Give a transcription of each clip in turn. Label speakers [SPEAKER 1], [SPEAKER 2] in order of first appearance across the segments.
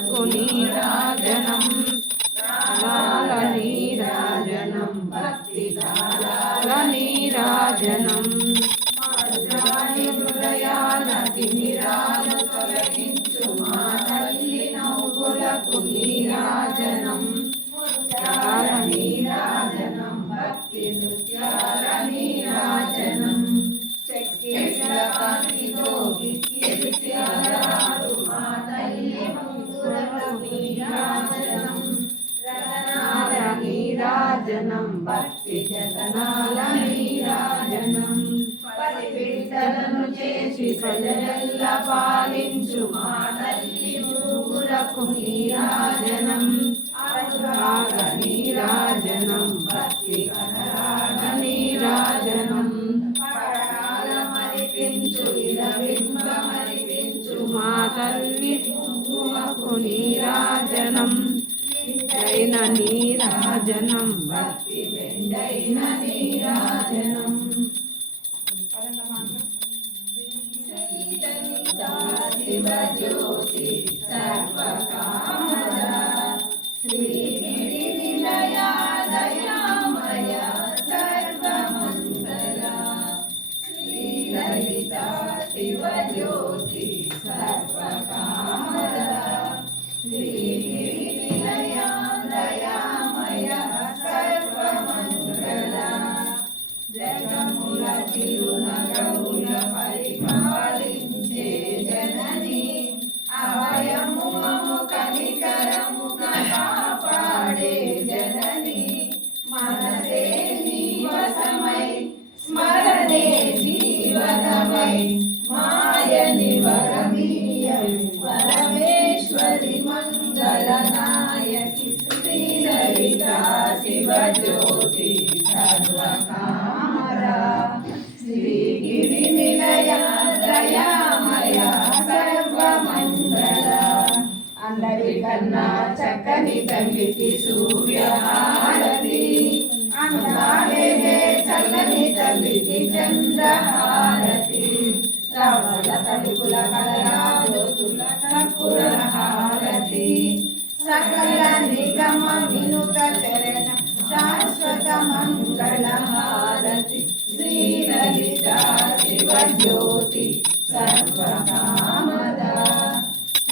[SPEAKER 1] కొని రాజనం నీరాజనం భక్తి జతనాల నీరాజనం. పరిపీడలను చేసి ప్రజలెల్ల పాలించు మా తల్లి మూగులకు నీరాజనం. అనురాగ నీరాజనం భక్తి కనరాగ నీరాజనం. పరకాల మరిపించు ఇలవింబ మరిపించు మా తల్లి మూగులకు నీరాజనం. నిండైన నీరాజనం భక్తి మెండైన నీరాజనం సర్వకామద. పరిపాలించే జనని అభయము మము కనికరము కాపాడే జనని మనసే నీవసమై స్మరణే జీవనమై మాయని వరమీయ పరమేశ్వరి శివజ్యోతి సర్వ. అందరికన్నా చక్కని తల్లికి సూర్యహారతి. అందాలేనే చల్లని తల్లికి చంద్రహారతి. రవళ తలుపుల కళయాతుల తప్పుల హారతి సకల నిగమ వినుత చరణ శాశ్వత మంగళ హారతి శ్రీలలిత శివజ్యోతి సర్వకామద.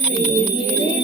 [SPEAKER 1] శ్రీగిరి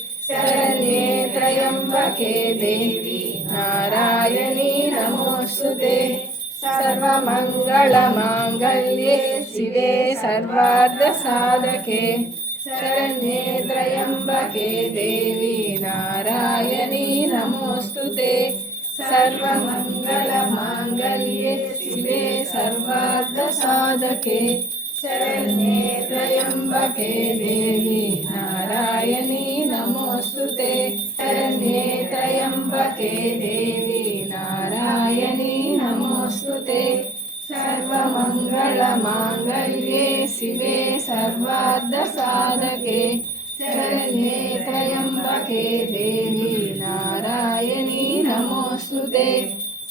[SPEAKER 1] शरण्ये त्र्यम्बके देवी नारायणी नमोऽस्तु ते सर्वमङ्गलमाङ्गल्ये शिवे सर्वार्थसाधके शरण्ये त्र्यम्बके देवी नारायणी नमोऽस्तु ते सर्वमङ्गलमाङ्गल्ये शिवे सर्वार्थसाधके शरण्ये त्र्यम्बके देवी नारायणी नमोऽस्तु ते शरण्ये त्र्यम्बके देवी नारायणी नमोऽस्तु ते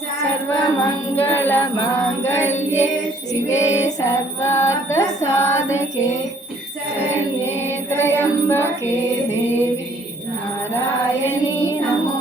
[SPEAKER 1] सर्वमङ्गलमाङ्गल्ये शिवे सर्वार्थसाधके शरण्ये त्र्यम्बके देवी नारायणी ते